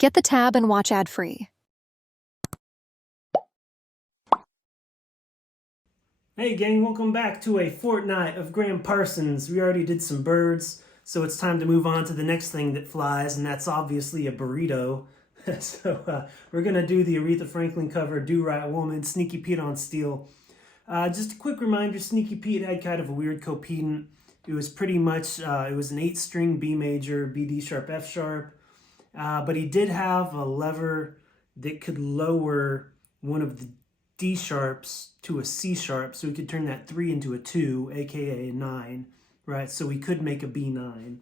Get the tab and watch ad-free. Hey gang, welcome back to a fortnight of Gram Parsons. We already did some Byrds, so it's time to move on to the next thing that flies, and that's obviously a burrito. So we're going to do the Aretha Franklin cover, Do Right Woman, Sneaky Pete on steel. Just a quick reminder, Sneaky Pete had kind of a weird copedant. It was pretty much, it was an 8-string B major, B, D sharp, F sharp. But he did have a lever that could lower one of the D sharps to a C sharp, so we could turn that 3 into a 2, aka a 9, right? So we could make a B9.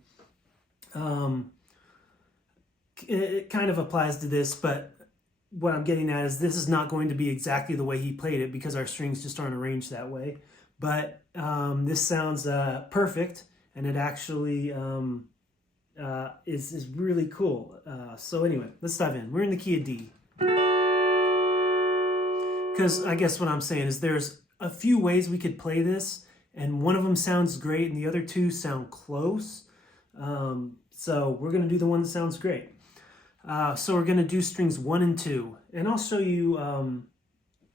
It kind of applies to this, but what I'm getting at is this is not going to be exactly the way he played it because our strings just aren't arranged that way. But this sounds perfect, and it actually is really cool. So anyway, let's dive in. We're in the key of D. Because I guess what I'm saying is there's a few ways we could play this, and one of them sounds great and the other two sound close. So we're going to do the one that sounds great. So we're going to do strings 1 and 2, and I'll show you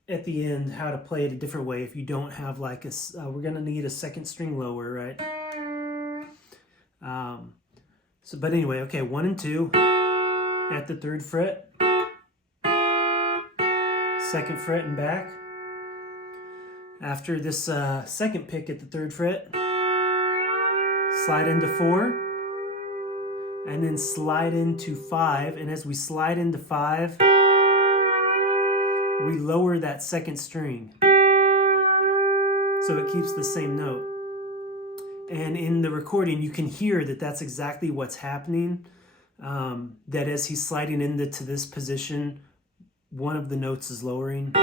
at the end how to play it a different way if you don't have like a, we're going to need a second string lower, right? But anyway, okay, 1 and 2 at the 3rd fret. 2nd fret and back. After this second pick at the 3rd fret, slide into 4, and then slide into 5. And as we slide into 5, we lower that 2nd string, so it keeps the same note. And in the recording, you can hear that that's exactly what's happening. That as he's sliding into this position, one of the notes is lowering.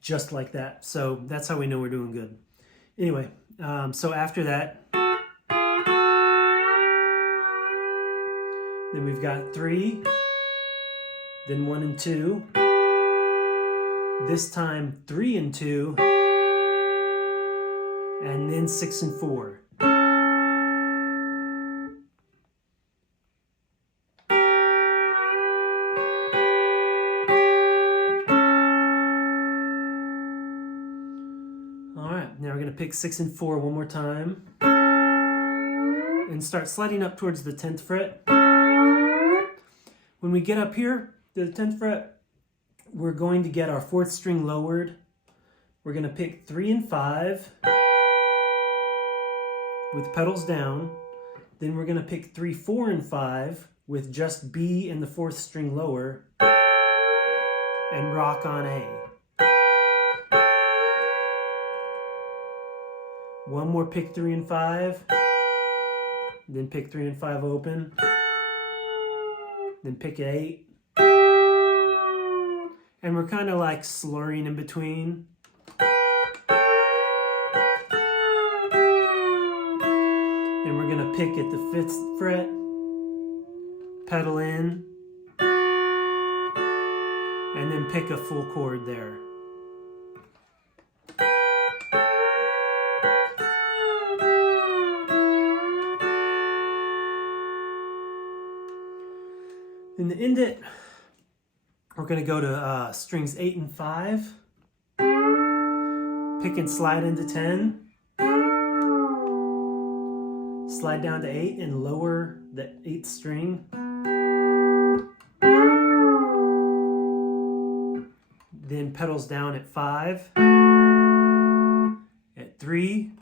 Just like that. So that's how we know we're doing good. Anyway, so after that, then we've got 3, then 1 and 2, this time 3 and 2, and then 6 and 4. Now we're going to pick 6 and 4 one more time and start sliding up towards the 10th fret. When we get up here to the 10th fret, we're going to get our 4th string lowered. We're going to pick 3 and 5 with pedals down. Then we're going to pick 3, 4, and 5 with just B and the 4th string lower and rock on A. One more pick 3 and 5, then pick 3 and 5 open, then pick 8, and we're kind of like slurring in between. Then we're going to pick at the 5th fret, pedal in, and then pick a full chord there. And to end it, we're going to go to strings 8 and 5, pick and slide into 10, slide down to 8 and lower the 8th string, then pedals down at 5, at 3,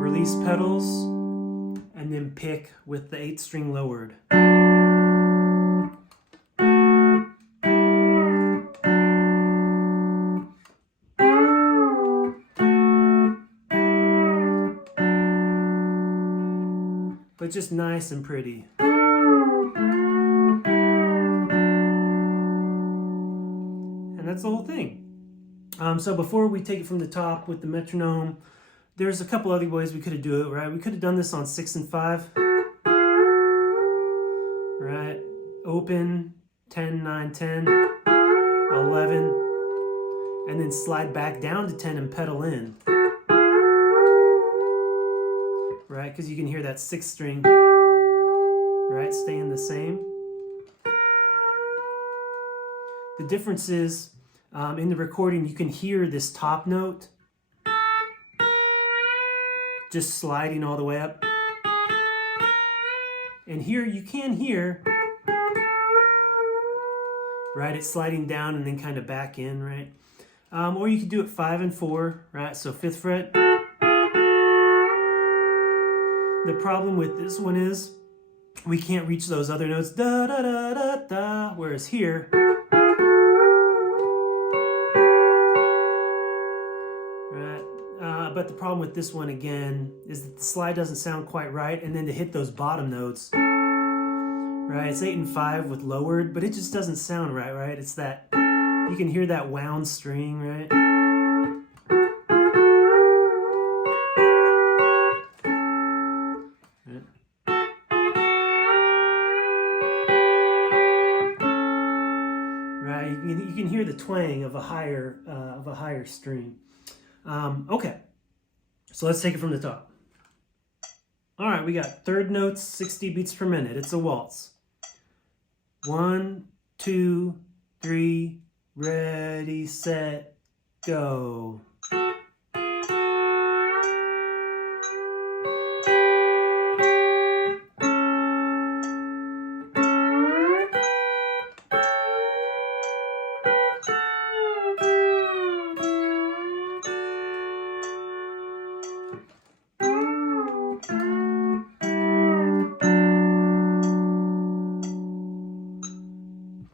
release pedals, and then pick with the 8th string lowered. But just nice and pretty. And that's the whole thing. So before we take it from the top with the metronome, there's a couple other ways we could have do it, right? We could have done this on 6 and 5. Right? Open, 10, 9, 10, 11, and then slide back down to 10 and pedal in. right? Because you can hear that 6th string, right, staying the same. The difference is, in the recording, you can hear this top note just sliding all the way up. And here you can hear, right, it's sliding down and then kind of back in, right? Or you could do it 5 and 4, right? So 5th fret. The problem with this one is we can't reach those other notes, da da da da da, whereas here, but the problem with this one again is that the slide doesn't sound quite right, and then to hit those bottom notes, right? It's 8 and 5 with lowered, but it just doesn't sound right, right? It's that, you can hear that wound string, right? Right, you can hear the twang of a higher string. Okay. So let's take it from the top. All right, we got 3rd notes, 60 beats per minute. It's a waltz. 1, 2, 3, ready, set, go.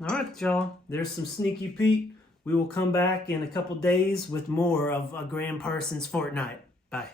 All right, y'all, there's some Sneaky Pete. We will come back in a couple days with more of a Gram Parsons Fortnight. Bye.